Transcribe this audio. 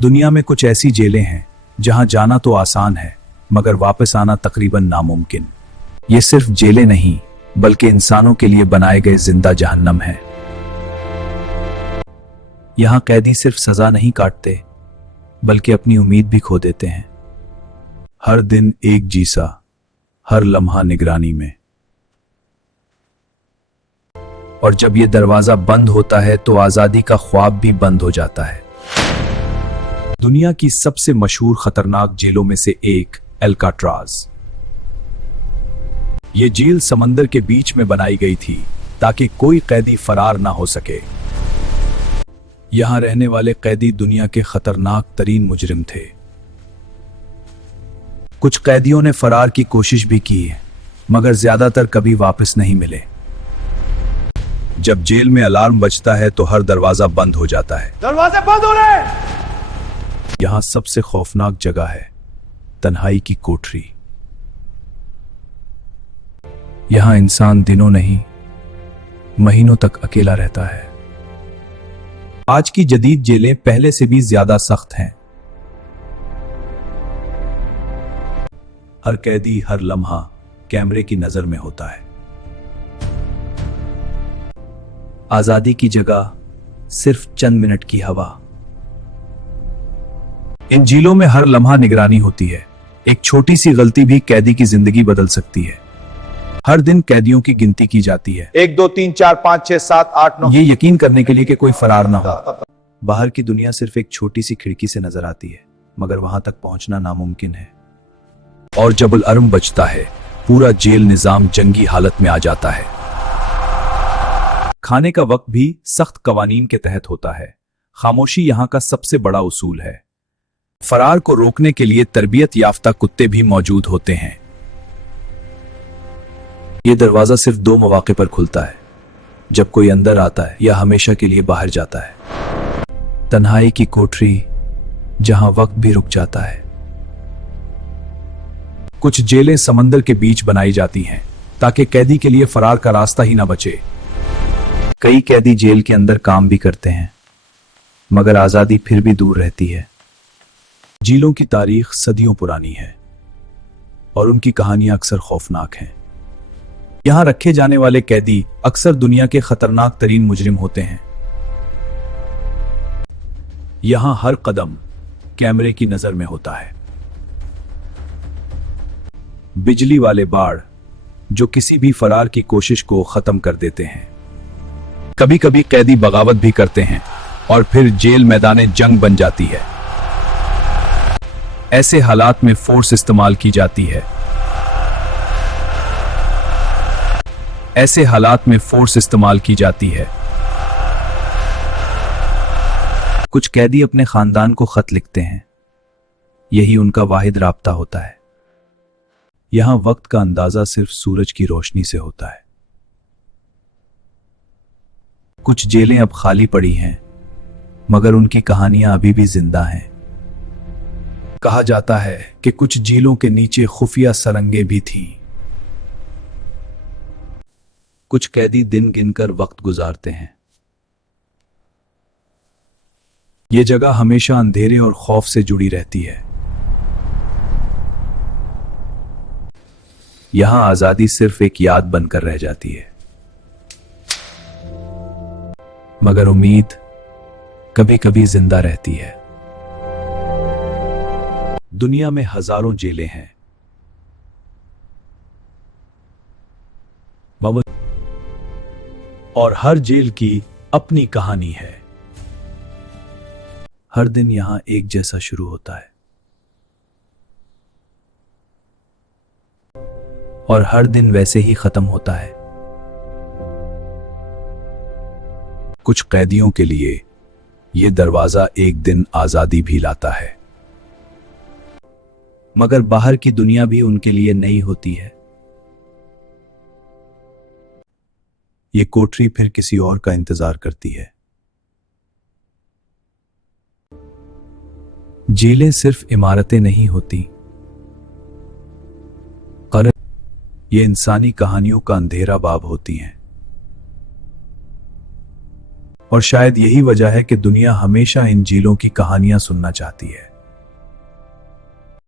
दुनिया में कुछ ऐसी जेलें हैं जहां जाना तो आसान है मगर वापस आना तकरीबन नामुमकिन। ये सिर्फ जेलें नहीं बल्कि इंसानों के लिए बनाए गए जिंदा जहन्नम है। यहां कैदी सिर्फ सजा नहीं काटते बल्कि अपनी उम्मीद भी खो देते हैं। हर दिन एक जीसा, हर लम्हा निगरानी में। और जब ये दरवाजा बंद होता है तो आजादी का ख्वाब भी बंद हो जाता है। दुनिया की सबसे मशहूर खतरनाक जेलों में से एक अल्काट्राज। ये जेल समंदर के बीच में बनाई गई थी ताकि कोई कैदी फरार ना हो सके। यहां रहने वाले कैदी दुनिया के खतरनाक तरीन मुजरिम थे। कुछ कैदियों ने फरार की कोशिश भी की मगर ज्यादातर कभी वापस नहीं मिले। जब जेल में अलार्म बजता है तो हर दरवाजा बंद हो जाता है। दरवाजे बंद हो रहे हैं। यहां सबसे खौफनाक जगह है तन्हाई की कोठरी। यहां इंसान दिनों नहीं महीनों तक अकेला रहता है। आज की जदीद जेलें पहले से भी ज्यादा सख्त हैं। हर कैदी हर लम्हा कैमरे की नजर में होता है। आजादी की जगह सिर्फ चंद मिनट की हवा। इन जेलों में हर लम्हा निगरानी होती है। एक छोटी सी गलती भी कैदी की जिंदगी बदल सकती है। हर दिन कैदियों की गिनती की जाती है। 1 2 3 4 5 6 7 8 9। ये यकीन करने के लिए कि कोई फरार ना हो। बाहर की दुनिया सिर्फ एक छोटी सी खिड़की से नजर आती है मगर वहां तक पहुंचना नामुमकिन है। और जब अलार्म बजता है पूरा जेल निजाम जंगी हालत में आ जाता है। खाने का वक्त भी सख्त कवानीन के तहत होता है। खामोशी यहां का सबसे बड़ा उसूल है। फरार को रोकने के लिए तरबियत याफ्ता कुत्ते भी मौजूद होते हैं। यह दरवाजा सिर्फ 2 मौके पर खुलता है, जब कोई अंदर आता है या हमेशा के लिए बाहर जाता है। तन्हाई की कोठरी जहां वक्त भी रुक जाता है। कुछ जेलें समंदर के बीच बनाई जाती हैं ताकि कैदी के लिए फरार का रास्ता ही ना बचे। कई कैदी जेल के अंदर काम भी करते हैं मगर आजादी फिर भी दूर रहती है। जेलों की तारीख सदियों पुरानी है और उनकी कहानियां अक्सर खौफनाक हैं। यहां रखे जाने वाले कैदी अक्सर दुनिया के खतरनाक तरीन मुजरिम होते हैं। यहां हर कदम कैमरे की नजर में होता है। बिजली वाले बाड़ जो किसी भी फरार की कोशिश को खत्म कर देते हैं। कभी कभी कैदी बगावत भी करते हैं और फिर जेल मैदाने जंग बन जाती है। ऐसे हालात में फोर्स इस्तेमाल की जाती है। ऐसे हालात में फोर्स इस्तेमाल की जाती है। कुछ कैदी अपने खानदान को खत लिखते हैं। यही उनका वाहिद राब्ता होता है। यहां वक्त का अंदाजा सिर्फ सूरज की रोशनी से होता है। कुछ जेलें अब खाली पड़ी हैं मगर उनकी कहानियां अभी भी जिंदा हैं। कहा जाता है कि कुछ जेलों के नीचे खुफिया सरंगें भी थीं। कुछ कैदी दिन गिनकर वक्त गुजारते हैं। यह जगह हमेशा अंधेरे और खौफ से जुड़ी रहती है। यहां आजादी सिर्फ एक याद बनकर रह जाती है मगर उम्मीद कभी कभी जिंदा रहती है। दुनिया में हजारों जेलें हैं और हर जेल की अपनी कहानी है। हर दिन यहां एक जैसा शुरू होता है और हर दिन वैसे ही खत्म होता है। कुछ कैदियों के लिए यह दरवाजा एक दिन आजादी भी लाता है मगर बाहर की दुनिया भी उनके लिए नई होती है। ये कोठरी फिर किसी और का इंतजार करती है। जेलें सिर्फ इमारतें नहीं होती, ये इंसानी कहानियों का अंधेरा बाब होती हैं। और शायद यही वजह है कि दुनिया हमेशा इन झीलों की कहानियां सुनना चाहती है।